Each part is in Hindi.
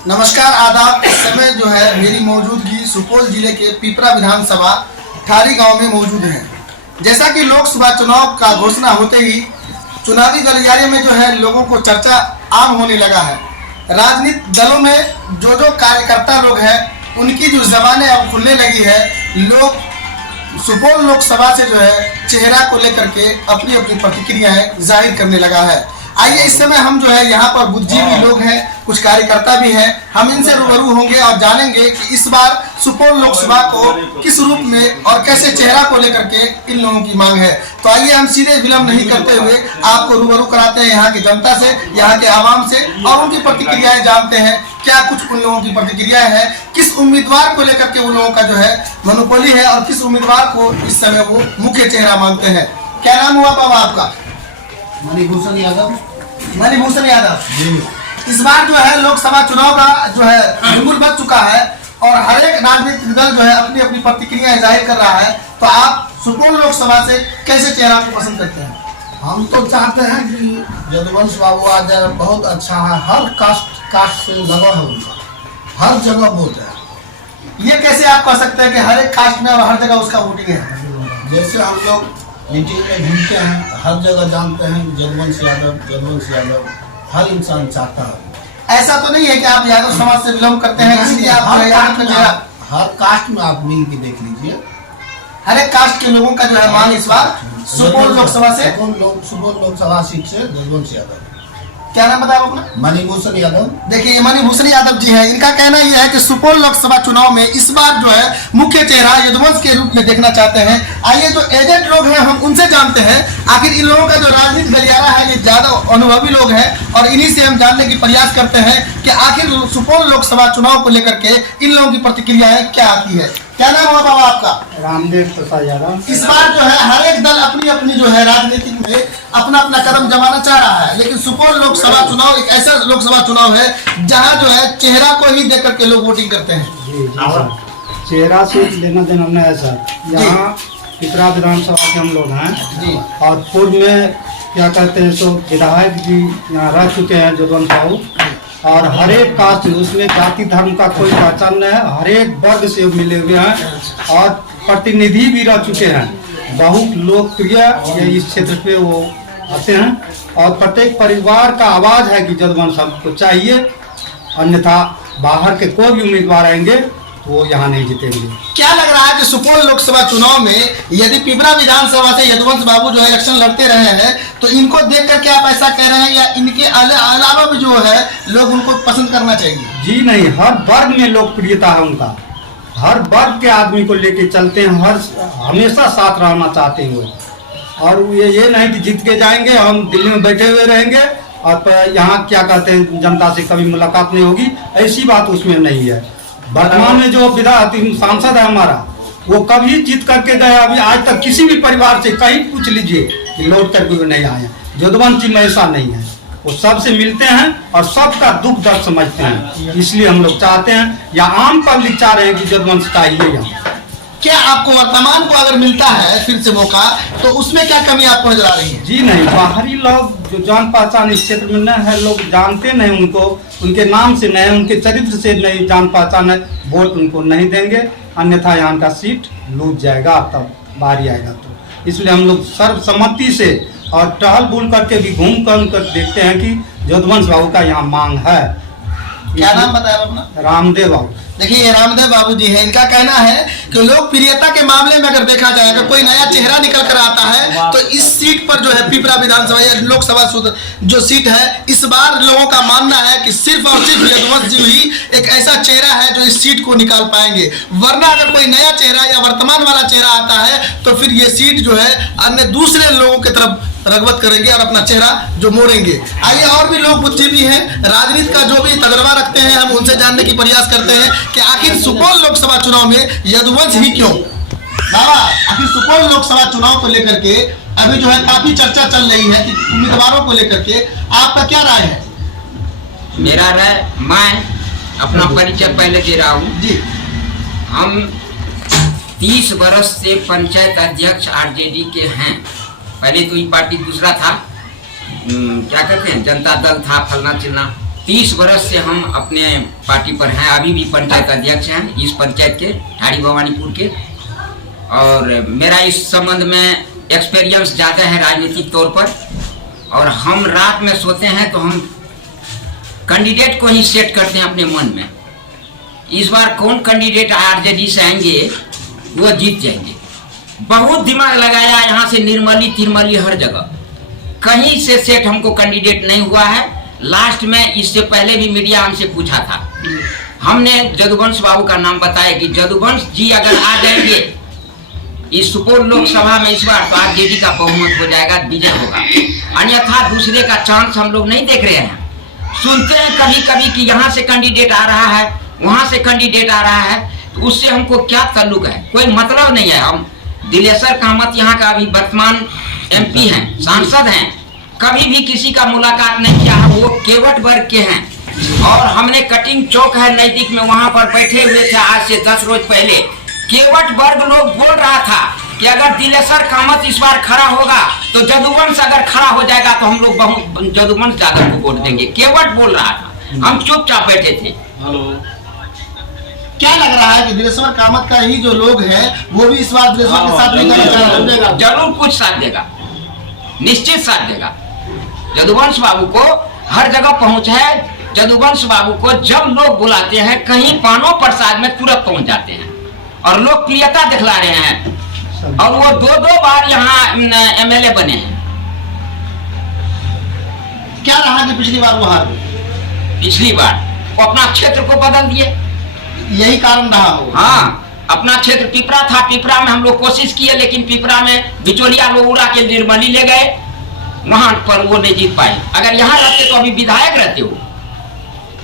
नमस्कार आदाब। इस समय जो है मेरी मौजूदगी सुपौल जिले के पिपरा विधानसभा ठारी गांव में मौजूद है। जैसा कि लोकसभा चुनाव का घोषणा होते ही चुनावी गलियारे में जो है लोगों को चर्चा आम होने लगा है। राजनीतिक दलों में जो कार्यकर्ता लोग हैं उनकी जो जबानें अब खुलने लगी है। लोग सुपौल लोकसभा से जो है चेहरा को लेकर के अपनी अपनी प्रतिक्रियाएं जाहिर करने लगा है। आइए इस समय हम जो है यहाँ पर बुद्धिजीवी लोग हैं, कुछ कार्यकर्ता भी हैं, हम इनसे रूबरू होंगे और जानेंगे कि इस बार सुपौल लोकसभा को किस रूप में और कैसे चेहरा को लेकर के इन लोगों की मांग है। तो आइए हम सीधे विलम्ब नहीं करते हुए आपको रूबरू कराते हैं यहाँ की जनता से, यहाँ के आवाम से, और उनकी प्रतिक्रियाएं जानते हैं। क्या कुछ उन लोगों की प्रतिक्रिया है, किस उम्मीदवार को लेकर के उन लोगों का जो है मनोबली है और किस उम्मीदवार को इस समय वो मुख्य चेहरा मानते हैं। क्या नाम हुआ बाबा आपका? मणिभूषण यादव। मणिभूषण यादव। इस बार जो है लोकसभा चुनाव का जो है बिल्कुल बच चुका है और हर एक राजनीतिक दल जो है अपनी अपनी प्रतिक्रियाएं जाहिर कर रहा है। तो आप सुपौल लोकसभा से कैसे चेहरा को पसंद करते हैं? हम तो चाहते हैं कि यदुवंश बाबू आ जाए, बहुत अच्छा है। हर कास्ट से लगा है उनका, हर जगह वोट है। ये कैसे आप कह सकते हैं कि हर एक कास्ट में और हर जगह उसका वोटिंग है? जैसे हम लोग मीटिंग में घूमते हैं, हर जगह जानते हैं यदुवंश यादव हर इंसान चाहता है। ऐसा तो नहीं है कि आप यादव समाज से बिलोंग करते हैं इसलिए आप हर कास्ट में आप मिल के देख लीजिए। हर एक कास्ट के लोगों का जो है मांग इस बार सुपौल लोकसभा से, सुपौल लोकसभा सीट से यदुवंश यादव। क्या नाम बताया अपना? मणिभूषण यादव। देखिए ये मणिभूषण यादव जी हैं। इनका कहना यह है कि सुपौल लोकसभा चुनाव में इस बार जो है मुख्य चेहरा यदुवंश के रूप में देखना चाहते हैं। आइए जो एजेंट लोग हैं हम उनसे जानते हैं आखिर इन लोगों का जो राजनीतिक गलियारा है ये ज्यादा अनुभवी लोग हैं और इन्हीं से हम जानने की प्रयास करते हैं कि आखिर सुपौल लोकसभा चुनाव को लेकर के इन लोगों की प्रतिक्रियाएं क्या आती है। क्या नाम हुआ बाबा आपका? रामदेव प्रसाद यादव। इस बार जो है हर एक दल अपनी अपनी जो है राजनीतिक में अपना अपना कदम जमाना चाह रहा है, लेकिन सुपौल लोकसभा चुनाव एक ऐसा लोकसभा चुनाव है जहां जो है चेहरा को ही देख करके लोग वोटिंग करते हैं। चेहरा से लेना देना नहीं है सर। यहाँ पिपरा विधानसभा के हम लोग हैं और पूर्व में क्या कहते हैं सो विधायक जी यहाँ रह चुके हैं यदुवंश बाबू, और हर एक कास्ट उसमें जाति धर्म का कोई पहचान नहीं है। हर एक वर्ग से मिले हुए हैं और प्रतिनिधि भी रह चुके हैं। बहुत लोकप्रिय ये इस क्षेत्र पे वो आते हैं और प्रत्येक परिवार का आवाज है कि यदुवंश हमको चाहिए, अन्यथा बाहर के कोई भी उम्मीदवार आएंगे तो वो यहाँ नहीं जीतेंगे। क्या लग रहा है कि सुपौल लोकसभा चुनाव में यदि पिपरा विधानसभा से यदुवंश बाबू जो है इलेक्शन लड़ते रहे हैं तो इनको देख करके आप ऐसा कह रहे हैं या इनके अलावा भी जो है लोग उनको पसंद करना चाहिए? जी नहीं, हर वर्ग में लोकप्रियता है उनका। हर वर्ग के आदमी को लेके चलते हैं, हर हमेशा साथ रहना चाहते हैं वो। और ये नहीं कि जीत के जाएंगे हम दिल्ली में बैठे हुए रहेंगे और यहाँ क्या कहते हैं जनता से कभी मुलाकात नहीं होगी, ऐसी बात उसमें नहीं है। वर्तमान में जो सांसद है हमारा वो कभी जीत करके गए, अभी आज तक किसी भी परिवार से कहीं पूछ लीजिए कि लौट करके वो नहीं आए। यदुवंश जी में ऐसा नहीं है, वो सबसे मिलते हैं और सबका दुख दर्द समझते हैं। इसलिए हम लोग चाहते हैं या आम पब्लिक चाह रहे हैं कि यदुवंश चाहिए यहाँ। क्या आपको वर्तमान को अगर मिलता है फिर से मौका तो उसमें क्या कमी आपको नजर आ रही है? जी नहीं, बाहरी लोग जो जान पहचान इस क्षेत्र में न है, लोग जानते नहीं उनको, उनके नाम से नहीं, उनके चरित्र से नहीं जान पहचान है, वोट उनको नहीं देंगे, अन्यथा यहाँ का सीट लूट जाएगा तब बारी आएगा। तो इसलिए हम लोग सर्वसम्मति से और टहल बुल करके भी घूम कर देखते हैं कि यदुवंश बाबू का यहाँ मांग है। क्या नाम बताया अपना? रामदेव बाबू। देखिए ये रामदेव बाबू जी हैं। इनका कहना है कि लोकप्रियता के मामले में अगर देखा जाए अगर कोई नया चेहरा निकल कर आता है तो इस सीट पर जो है पिपरा विधानसभा या लोकसभा जो सीट है इस बार लोगों का मानना है कि सिर्फ और सिर्फ यदुवंश जी ही एक ऐसा चेहरा है जो इस सीट को निकाल पाएंगे, वरना अगर कोई नया चेहरा या वर्तमान वाला चेहरा आता है तो फिर ये सीट जो है अन्य दूसरे लोगों की तरफ रगबत करेंगे और अपना चेहरा जो मोड़ेंगे। आइए और भी लोग बुद्धिजीवी हैं, राजनीति का जो भी तजर्बा रखते हैं हम उनसे जानने की प्रयास करते हैं कि आखिर सुपौल लोकसभा चुनाव में यदुवंश ही क्यों? बाबा आखिर सुपौल लोकसभा चुनाव को लेकर के अभी जो है काफी चर्चा चल रही है कि उम्मीदवारों को लेकर के आपका क्या राय है? मेरा राय, मैं अपना परिचय पहले दे रहा हूँ जी। हम 30 वर्ष से पंचायत अध्यक्ष आरजेडी के हैं। पहले तो ये पार्टी दूसरा था, क्या कहते हैं जनता दल था, फलना चिलना, 30 वर्ष से हम अपने पार्टी पर हैं, अभी भी पंचायत अध्यक्ष हैं इस पंचायत के ठाड़ी भवानीपुर के। और मेरा इस संबंध में एक्सपीरियंस ज़्यादा है राजनीतिक तौर पर। और हम रात में सोते हैं तो हम कैंडिडेट को ही सेट करते हैं अपने मन में। इस बार कौन कैंडिडेट आरजेडी से आएंगे वो जीत जाएंगे। बहुत दिमाग लगाया यहाँ से निर्मली तिरमली हर जगह, कहीं से सेट हमको कैंडिडेट नहीं हुआ है। लास्ट में इससे पहले भी मीडिया हमसे पूछा था, हमने जदुवंश बाबू का नाम बताया कि जदुवंश जी अगर आ जाएंगे इस सुपौल लोकसभा में इस बार तो आरजेडी का बहुमत हो जाएगा, विजय होगा। अन्यथा दूसरे का चांस हम लोग नहीं देख रहे हैं। सुनते हैं कभी कभी कि यहाँ से कैंडिडेट आ रहा है, वहाँ से कैंडिडेट आ रहा है, तो उससे हमको क्या ताल्लुक है, कोई मतलब नहीं है। हम दिलेश्वर कामत यहाँ का अभी वर्तमान एमपी हैं, सांसद हैं, कभी भी किसी का मुलाकात नहीं किया है। वो केवट वर्ग के हैं और हमने कटिंग चौक है नजदीक में, वहाँ पर बैठे हुए थे आज से 10 रोज पहले। केवट वर्ग लोग बोल रहा था कि अगर दिलेश्वर कामत इस बार खड़ा होगा तो जदुवंश अगर खड़ा हो जाएगा तो हम लोग जदुवंश यादव को वोट देंगे। केवट बोल रहा था, हम चुपचाप बैठे थे। क्या लग रहा है कि दिलेश्वर कामत का ही जो लोग हैं वो भी इस बार दिलेश्वर के साथ नहीं, जरूर कुछ साथ देगा, निश्चित साथ देगा। जदुवंश बाबू को हर जगह पहुंच है। जदुवंश बाबू को जब लोग बुलाते हैं कहीं पानो प्रसाद में तुरंत पहुंच जाते हैं और लोकप्रियता दिखला रहे हैं। और वो 2 बार यहाँ एमएलए बने हैं। क्या रहा कि पिछली बार वो हार गए? पिछली बार वो अपना क्षेत्र को बदल दिए, यही कारण रहा हो। हाँ, अपना क्षेत्र पिपरा था, पिपरा में हम लोग कोशिश किए लेकिन पिपरा में बिचौलिया लोग उड़ा के निर्मली ले गए, वहां पर वो नहीं जीत पाए। अगर यहाँ रहते तो अभी विधायक रहते हो।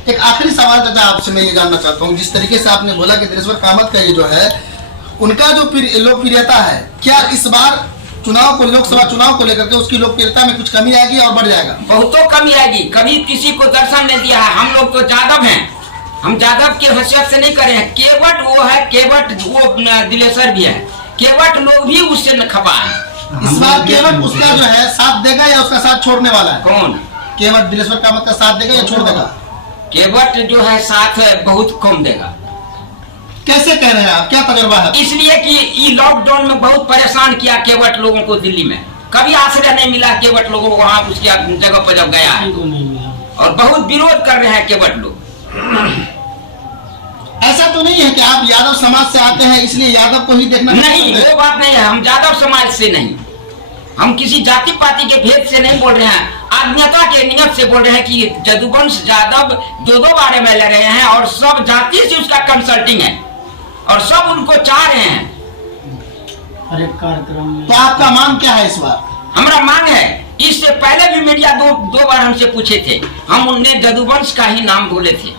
एक आखिरी सवाल चाचा आपसे मैं ये जानना चाहता हूँ, जिस तरीके से आपने बोला कि दिलेश्वर कामत का ये जो है उनका जो लोकप्रियता है, क्या इस बार चुनाव को, लोकसभा चुनाव को लेकर के उसकी लोकप्रियता में कुछ कमी आएगी और बढ़ जाएगा? बहुतों कमी आएगी। कभी किसी को दर्शन नहीं दिया है। हम लोग तो यादव हैं, हम यादव के हैसियत से नहीं करे हैं। केवट वो है, केवट वो दिलेश्वर भी है, केवट लोग भी उससे न खपा है। इस बार केवट उसका जो है साथ देगा या उसका साथ छोड़ने वाला है? कौन? केवट दिलेश्वर कामत का साथ देगा या छोड़ देगा? केवट जो है साथ बहुत कम देगा। कैसे कह रहे हैं आप, क्या तजुर्बा है? इसलिए कि ये लॉकडाउन में बहुत परेशान किया केवट लोगों को। दिल्ली में कभी आश्रय नहीं मिला केवट लोगों को, वहां उसकी जगह पर जब गया है और बहुत विरोध कर रहे हैं केवट लोग। ऐसा तो नहीं है कि आप यादव समाज से आते हैं इसलिए यादव को ही देखना? नहीं, वो बात नहीं है। हम यादव समाज से नहीं, हम किसी जाति पाति के भेद से नहीं बोल रहे हैं, आत्मीयता के नियत से बोल रहे हैं कि जदुवंश यादव 2 बार एमएलए रहे हैं और सब जाति से उसका कंसल्टिंग है और सब उनको चाह रहे हैं हर एक कार्यक्रम में। तो आपका मांग क्या है इस बार? हमारा मांग है, इससे पहले भी मीडिया दो बार हमसे पूछे थे, हम उनने जदुवंश का ही नाम बोले थे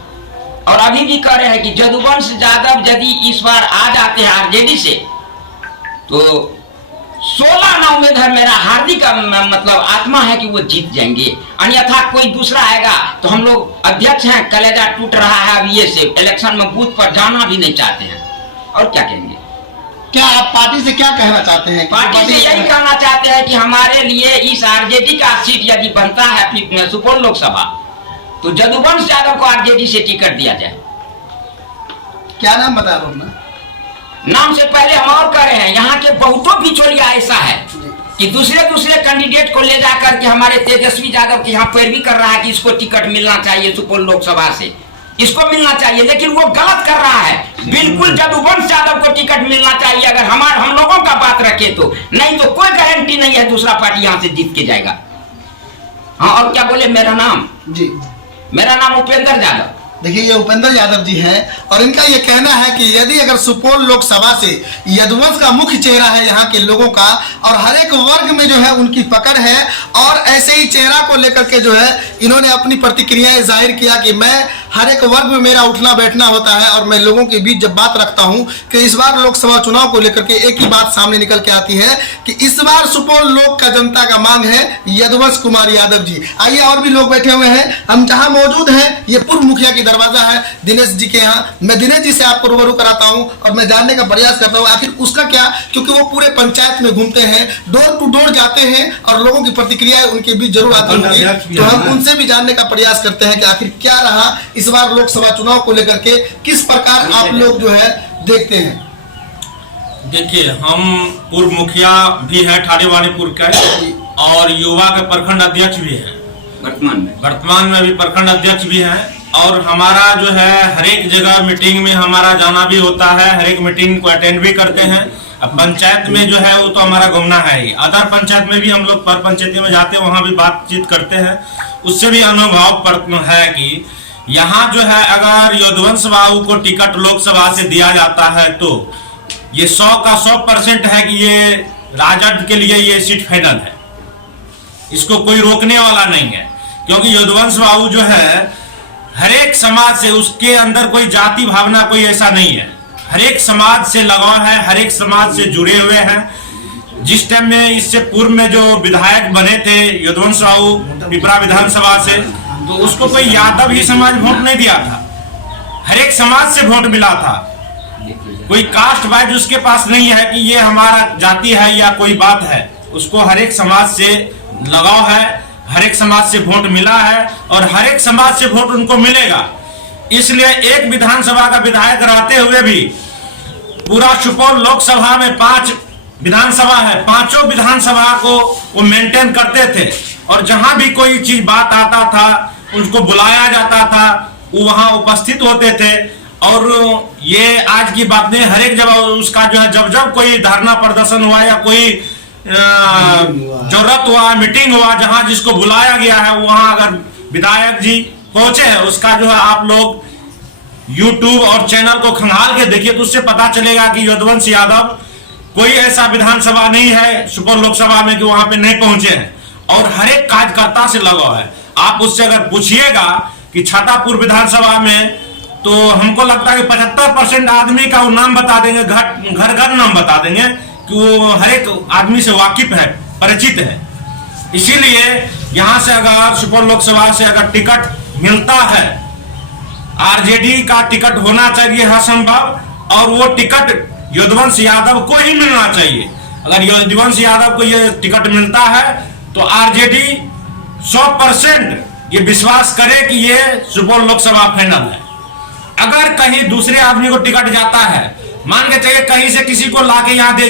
और अभी भी कह रहे हैं कि जदुवंश यादव यदि इस बार आ जाते हैं आरजेडी से तो 16 ना उम्मीद है, मेरा हार्दिक मतलब आत्मा है कि वो जीत जाएंगे। अन्यथा कोई दूसरा आएगा तो हम लोग अध्यक्ष हैं, कलेजा टूट रहा है अब ये से, इलेक्शन में बूथ पर जाना भी नहीं चाहते हैं। और क्या कहेंगे? क्या आप पार्टी से क्या कहना चाहते हैं? पार्टी से यही कहना चाहते हैं कि हमारे लिए इस आरजेडी का सीट यदि बनता है सुपौल लोकसभा तो जदुवंश यादव को आरजेडी से टिकट दिया जाए। क्या नाम बता दो अपना? नाम से पहले हम और कह रहे हैं, यहाँ के बहुतों बिचौलिया ऐसा है कि दूसरे कैंडिडेट को ले जाकर के हमारे तेजस्वी यादव के यहाँ पैरवी कर रहा है कि इसको टिकट मिलना चाहिए सुपौल लोकसभा से, इसको मिलना चाहिए, लेकिन वो गलत कर रहा है। बिल्कुल जदुवंश यादव को टिकट मिलना चाहिए अगर हम लोगों का बात रखे तो, नहीं तो कोई गारंटी नहीं है दूसरा पार्टी यहाँ से जीत के जाएगा। हाँ, और क्या बोले? मेरा नाम उपेंद्र यादव। देखिए, ये उपेंद्र यादव जी हैं और इनका ये कहना है कि यदि अगर सुपौल लोकसभा से यदुवंश का मुख्य चेहरा है यहाँ के लोगों का और हर एक वर्ग में जो है उनकी पकड़ है और ऐसे ही चेहरा को लेकर के जो है इन्होंने अपनी प्रतिक्रियाएं जाहिर किया कि मैं हर एक वर्ग में मेरा उठना बैठना होता है और मैं लोगों के बीच जब बात रखता हूं कि इस बार लोकसभा चुनाव को लेकर के एक ही बात सामने निकल के आती है कि इस बार सुपौल लोक का जनता का मांग है यदुवंश कुमार यादव जी। आइए, और भी लोग बैठे हुए हैं, हम जहां मौजूद हैं ये पूर्व मुखिया की दरवाजा है दिनेश जी के यहाँ। मैं दिनेश जी से आपको रूबरू कराता हूँ और मैं जानने का प्रयास करता हूँ आखिर उसका क्या, क्योंकि वो पूरे पंचायत में घूमते हैं, डोर टू डोर जाते हैं और लोगों की प्रतिक्रियाएं उनके बीच जरूर आती होंगी। तो हम उनसे भी जानने का प्रयास करते हैं कि आखिर क्या रहा इस बार लोकसभा चुनाव को लेकर के, किस प्रकार आप लोग जो है देखते हैं। देखिए, हम पूर्व मुखिया भी है ठाड़ी वानीपुर के और युवा के प्रखंड अध्यक्ष भी है, वर्तमान में भी प्रखंड अध्यक्ष भी हैं। और हमारा जो है हर एक जगह मीटिंग में हमारा जाना भी होता है, हर एक मीटिंग को अटेंड भी करते हैं। अब पंचायत में जो है वो तो हमारा घूमना है ही, अदर पंचायत में भी हम लोग पर पंचायती में जाते हैं, वहाँ भी बातचीत करते हैं। उससे भी अनुभव है कि यहाँ जो है अगर यदुवंश बाबू को टिकट लोकसभा से दिया जाता है तो ये 100 का 100% है कि ये राजद के लिए ये सीट फाइनल है, इसको कोई रोकने वाला नहीं है। क्योंकि यदुवंश बाबू जो है हर एक समाज से, उसके अंदर कोई जाति भावना कोई ऐसा नहीं है, हर एक समाज से लगाव है, हर एक समाज से जुड़े हुए हैं। जिस टाइम में इससे पूर्व में जो विधायक बने थे यदुवंश बाबू पिपरा विधानसभा से, तो उसको कोई यादव ही समाज वोट नहीं दिया था, हर एक समाज से वोट मिला था। कोई कास्ट वाइज उसके पास नहीं है कि ये हमारा जाति है या कोई बात है, उसको हर एक समाज से लगाव है, हर एक समाज से वोट मिला है और हर एक समाज से वोट उनको मिलेगा। इसलिए एक विधानसभा का विधायक रहते हुए भी पूरा सुपौल लोकसभा में 5 विधानसभा है, 5 विधानसभा को वो मेंटेन करते थे और जहां भी कोई चीज बात आता था उनको बुलाया जाता था, वो वहां उपस्थित होते थे। और ये आज की बात नहीं, हर एक जगह उसका जो है जब कोई धरना प्रदर्शन हुआ या कोई जरूरत हुआ, मीटिंग हुआ, जहां जिसको बुलाया गया है वहां अगर विधायक जी पहुंचे हैं, उसका जो है आप लोग YouTube और चैनल को खंगाल के देखिए तो उससे पता चलेगा कि यदुवंश यादव कोई ऐसा विधानसभा नहीं है सुपौल लोकसभा में कि वहां पे नहीं पहुंचे हैं और हर एक कार्यकर्ता से लगा है। आप उससे अगर पूछिएगा कि छातापुर विधानसभा में, तो हमको लगता है कि 75% आदमी का वो नाम बता देंगे, घर घर नाम बता देंगे कि वो हर एक आदमी से वाकिफ है, परिचित है। इसीलिए यहाँ से अगर सुपौल लोकसभा से अगर टिकट मिलता है, आरजेडी का टिकट होना चाहिए हर संभव, और वो टिकट यदुवंश यादव को ही मिलना चाहिए। अगर यदुवंश यादव को ये टिकट मिलता है तो आरजेडी 100% ये विश्वास करे कि ये सुपौल लोकसभा फाइनल है। अगर कहीं दूसरे आदमी को टिकट जाता है, मान के चाहिए कहीं से किसी को लाके यहाँ दे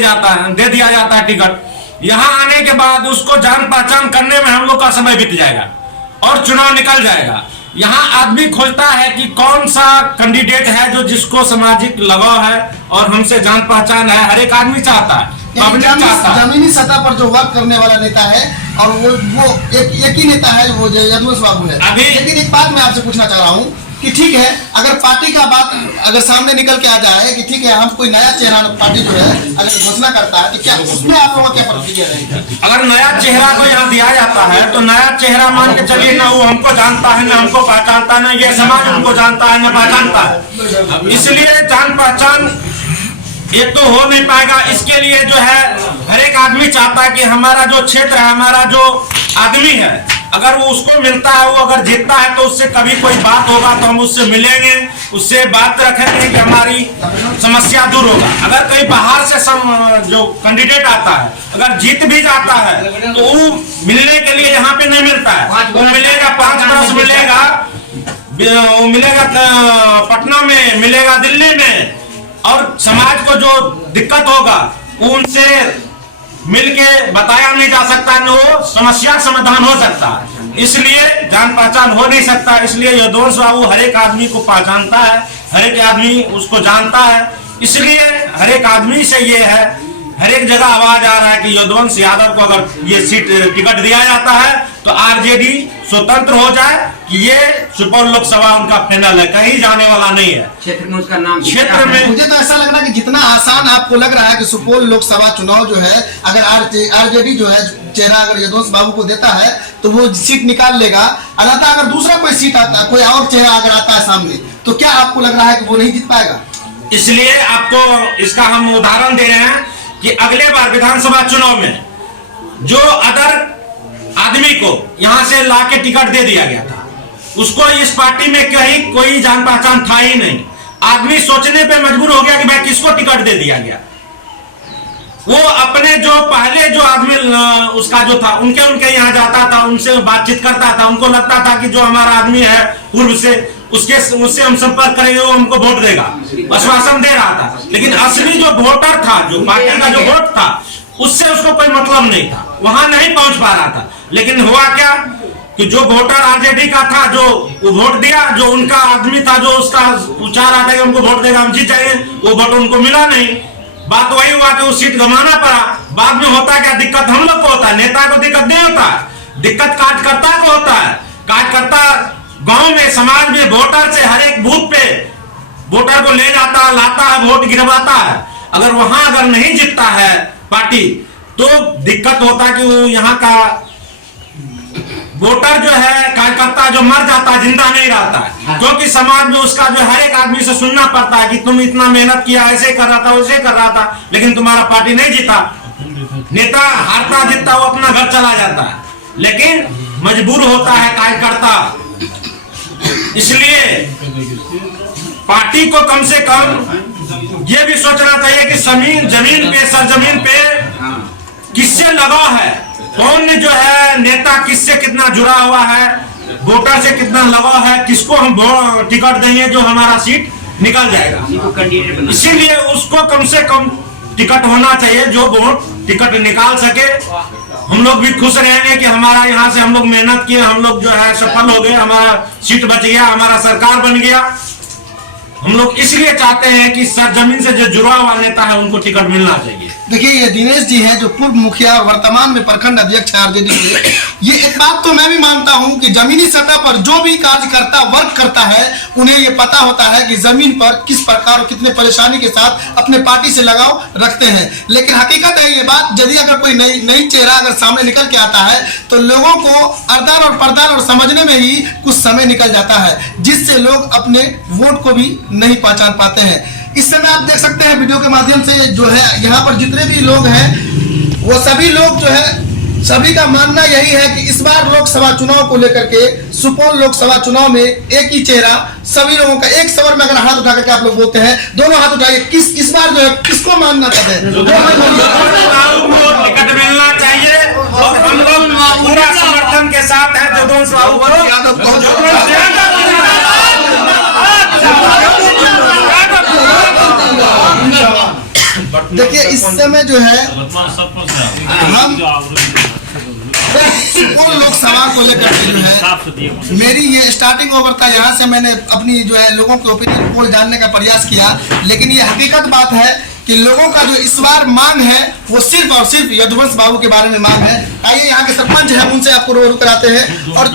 दिया जाता है टिकट, यहाँ आने के बाद उसको जान पहचान करने में हम लोग का समय बीत जाएगा और चुनाव निकल जाएगा। यहाँ आदमी खोजता है कि कौन सा कैंडिडेट है जो जिसको सामाजिक लगाव है और हमसे जान पहचान है, हर एक आदमी चाहता है, जमीनी सतह पर जो वर्क करने वाला नेता है और वो एक ही नेता है, वो यदुवंश बाबू है। लेकिन एक बात मैं आपसे पूछना चाह रहा हूँ कि ठीक है, अगर पार्टी का बात अगर सामने निकल के आ जाए कि ठीक है हम कोई नया चेहरा पार्टी जो है अगर घोषणा करता है, तो क्या उसमें आप लोगों का क्या प्रतिक्रिया रहेगी? अगर नया चेहरा को यहाँ दिया जाता है तो नया चेहरा मान के चलिए ना वो हमको जानता है, ना हमको पहचानता है, ना ये समाज हमको जानता है, ना पहचानता है। इसलिए जान पहचान एक तो हो नहीं पाएगा। इसके लिए जो है हर एक आदमी चाहता है कि हमारा जो क्षेत्र है, हमारा जो आदमी है, अगर वो उसको मिलता है, वो अगर जीतता है तो उससे कभी कोई बात होगा तो हम उससे मिलेंगे, उससे बात रखेंगे कि हमारी समस्या दूर होगा। अगर कहीं बाहर से जो कैंडिडेट आता है अगर जीत भी जाता है तो वो मिलने के लिए यहाँ पे नहीं मिलता है, वो मिलेगा 5 वर्ष मिलेगा, वो मिलेगा पटना में, मिलेगा दिल्ली में, और समाज को जो दिक्कत होगा उनसे मिलके बताया नहीं जा सकता, न वो समस्या समाधान हो सकता। इसलिए जान पहचान हो नहीं सकता। इसलिए यदुवंश बाबू हर एक आदमी को पहचानता है, हर एक आदमी उसको जानता है। इसलिए हर एक आदमी से ये है, हर एक जगह आवाज आ रहा है कि यदुवंश यादव को अगर ये सीट टिकट दिया जाता है तो आरजेडी स्वतंत्र हो जाए कि ये सुपौल लोकसभा उनका फाइनल है, कहीं जाने वाला नहीं है। क्षेत्र में उसका नाम, क्षेत्र में मुझे तो ऐसा लग रहा है कि जितना आसान आपको लग रहा है कि सुपौल लोकसभा चुनाव जो है अगर आरजेडी जो है चेहरा अगर यदुवंश बाबू को देता है तो वो सीट निकाल लेगा, अलबत्ता अगर दूसरा कोई सीट आता है, कोई और चेहरा अगर आता है सामने, तो क्या आपको लग रहा है कि वो नहीं जीत पाएगा? इसलिए आपको इसका हम उदाहरण दे रहे हैं कि अगले बार विधानसभा चुनाव में जो अदर आदमी को यहां से लाके टिकट दे दिया गया था, उसको इस पार्टी में कहीं कोई जान पहचान था ही नहीं। आदमी सोचने पे मजबूर हो गया कि भाई किसको टिकट दे दिया गया। वो अपने जो पहले जो आदमी उसका जो था उनके यहाँ जाता था, उनसे बातचीत करता था, उनको लगता था कि जो हमारा आदमी है पूर्व से उससे हम संपर्क करेंगे, वो हमको वोट देगा, आश्वासन दे रहा था। लेकिन असली जो वोटर था, जो पार्टी का जो वोट था, उससे उसको कोई मतलब नहीं था, वहां नहीं पहुंच पा रहा था। लेकिन हुआ क्या कि जो वोटर आरजेडी का था, जो वोट दिया, जो उनका आदमी था, जो उसका चाह रहा था कि हमको वोट देगा, हम जीत जाएंगे, वो वोट उनको मिला नहीं। बात वही हुआ कि वो सीट गंवाना पड़ा। बाद में होता क्या, दिक्कत हम लोग को होता है, नेता को दिक्कत नहीं होता, दिक्कत कार्यकर्ता को होता है। कार्यकर्ता गांव में, समाज में, वोटर से हर एक बूथ पे वोटर को ले जाता, लाता है, वोट गिरवाता है। अगर वहां अगर नहीं जीतता है पार्टी, तो दिक्कत होता है कि वो यहाँ का वोटर जो है, कार्यकर्ता जो मर जाता है, जिंदा नहीं रहता है। क्योंकि समाज में उसका जो हर एक आदमी से सुनना पड़ता है कि तुम इतना मेहनत किया, ऐसे कर रहा था, वैसे कर रहा था, लेकिन तुम्हारा पार्टी नहीं जीता। नेता हारता जीतता वो अपना घर चला जाता है, लेकिन मजबूर होता है कार्यकर्ता। इसलिए पार्टी को कम से कम ये भी सोचना चाहिए कि जमीन पे, सरजमीन पे किससे लगाव है, कौन जो है नेता किससे कितना जुड़ा हुआ है, वोटर से कितना लगाव है, किसको हम टिकट देंगे जो हमारा सीट निकल जाएगा। इसीलिए उसको कम से कम टिकट होना चाहिए जो वोट टिकट निकाल सके। हम लोग भी खुश रहेंगे कि हमारा यहाँ से हम लोग मेहनत किए, हम लोग जो है सफल हो गए, हमारा सीट बच गया, हमारा सरकार बन गया। हम लोग इसलिए चाहते हैं कि सरजमीन से जो जुड़ा हुआ नेता है उनको टिकट मिलना चाहिए। देखिए, ये दिनेश जी हैं जो पूर्व मुखिया और वर्तमान में प्रखंड अध्यक्ष है आरजेडी के। ये एक बात तो मैं भी मानता हूं कि जमीनी सतह पर जो भी कार्यकर्ता वर्क करता है, उन्हें ये पता होता है कि जमीन पर किस प्रकार और कितने परेशानी के साथ अपने पार्टी से लगाव रखते हैं। लेकिन हकीकत है ये बात, यदि अगर कोई नई चेहरा अगर सामने निकल के आता है तो लोगों को अरदार और परदार और समझने में ही कुछ समय निकल जाता है, जिससे लोग अपने वोट को भी नहीं पहचान पाते हैं। इस समय आप देख सकते हैं वीडियो के माध्यम से जो है यहाँ पर जितने भी लोग हैं, वो सभी लोग जो है, सभी का मानना यही है कि इस बार लोकसभा चुनाव को लेकर के सुपौल लोकसभा चुनाव में एक ही चेहरा, सभी लोगों का एक सवर में अगर हाथ उठा करके आप लोग बोलते हैं, दोनों हाथ उठाइए, किस इस बार जो है किसको मानना चाहते हैं? टिकट मिलना चाहिए और हम लोग पूरा समर्थन के साथ हैं जदुवंश बाबू को। देखिए, इस समय जो है हम सुपौल लोकसभा को लेकर के जो है, मेरी ये स्टार्टिंग ओवर था, यहाँ से मैंने अपनी जो है लोगों के ओपिनियन पोल जानने का प्रयास किया। लेकिन ये हकीकत बात है कि लोगों का जो इस बार मांग है वो सिर्फ और सिर्फ यदुवंश बाबू के बारे में मांग है। आइए यहाँ के सरपंच हैं, उनसे आपको रूबरू कराते हैं और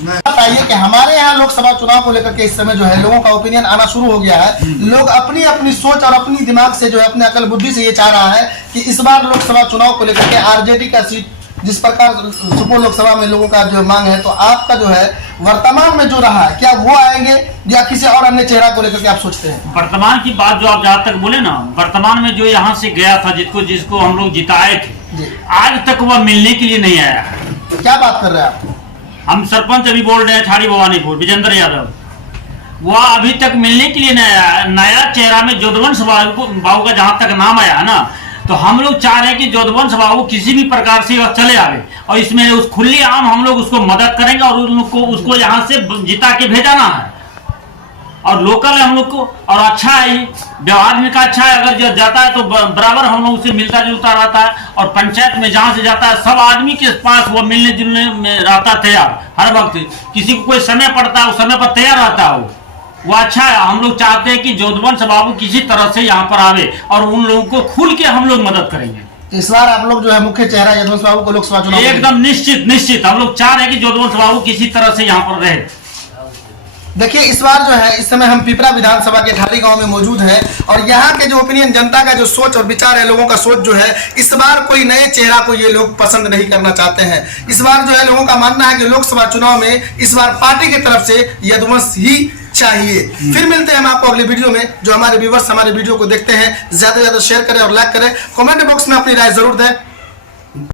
बताइए कि हमारे यहाँ लोकसभा चुनाव को लेकर के इस समय जो है लोगों का ओपिनियन आना शुरू हो गया है। लोग अपनी अपनी सोच और अपनी दिमाग से जो है, अपने अकल बुद्धि से ये चाह रहा है कि इस बार लोकसभा चुनाव को लेकर के आरजेडी का सीट, जिस प्रकार सुपौल लोकसभा में लोगों का जो मांग है, तो आपका जो है वर्तमान में जो रहा है, क्या वो आएंगे या किसी और अन्य चेहरा को लेकर के आप सोचते हैं? वर्तमान की बात जो आप जहाँ तक बोले ना, वर्तमान में जो यहाँ से गया था, जिसको हम लोग जिताए थे, आज तक वह मिलने के लिए नहीं आया है। तो क्या बात कर रहे हैं आप? हम सरपंच अभी बोल रहे हैं ठाड़ी भवानीपुर, विजेंद्र यादव, वह अभी तक मिलने के लिए नहीं आया। नया चेहरा में जदुवंश बाबू का जहां तक नाम आया ना, तो हम लोग चाह रहे हैं कि जदुवंश बाबू किसी भी प्रकार से चले आवे और इसमें उस खुली आम हम लोग उसको मदद करेंगे और उनको उसको यहाँ से जिता के भेजाना है। और लोकल है हम लोग को, और अच्छा है, व्यवहार में का अच्छा है। अगर जो जाता है तो बराबर हम लोग उससे मिलता जुलता रहता है, और पंचायत में जहाँ से जाता है सब आदमी के पास वो मिलने जुलने में रहता है तैयार हर वक्त। किसी को कोई समय पड़ता है उस समय पर तैयार रहता है वो अच्छा है। हम लोग चाहते हैं कि जदुवंश बाबू किसी तरह से यहाँ पर आवे और उन लोगों को खुल के हम लोग मदद करेंगे। इस बार आप लोग जो है मुख्य चेहरा यदुवंश बाबू को लोकसभा चुनाव एकदम निश्चित हम लोग चाह रहे हैं कि जदुवंश बाबू किसी तरह से यहाँ पर रहे। देखिए, इस बार जो है, इस समय हम पिपरा विधानसभा के ठाड़ी गांव में मौजूद हैं और यहाँ के जो ओपिनियन, जनता का जो सोच और विचार है, लोगों का सोच जो है, इस बार कोई नए चेहरा को ये लोग पसंद नहीं करना चाहते हैं। इस बार जो है लोगों का मानना है कि लोकसभा चुनाव में इस बार पार्टी की तरफ से यदुवंश ही चाहिए। फिर मिलते हैं हम आपको अगले वीडियो में। जो हमारे व्यूअर्स हमारे वीडियो को देखते हैं, ज्यादा से ज्यादा शेयर करें और लाइक करें, कमेंट बॉक्स में अपनी राय जरूर दें।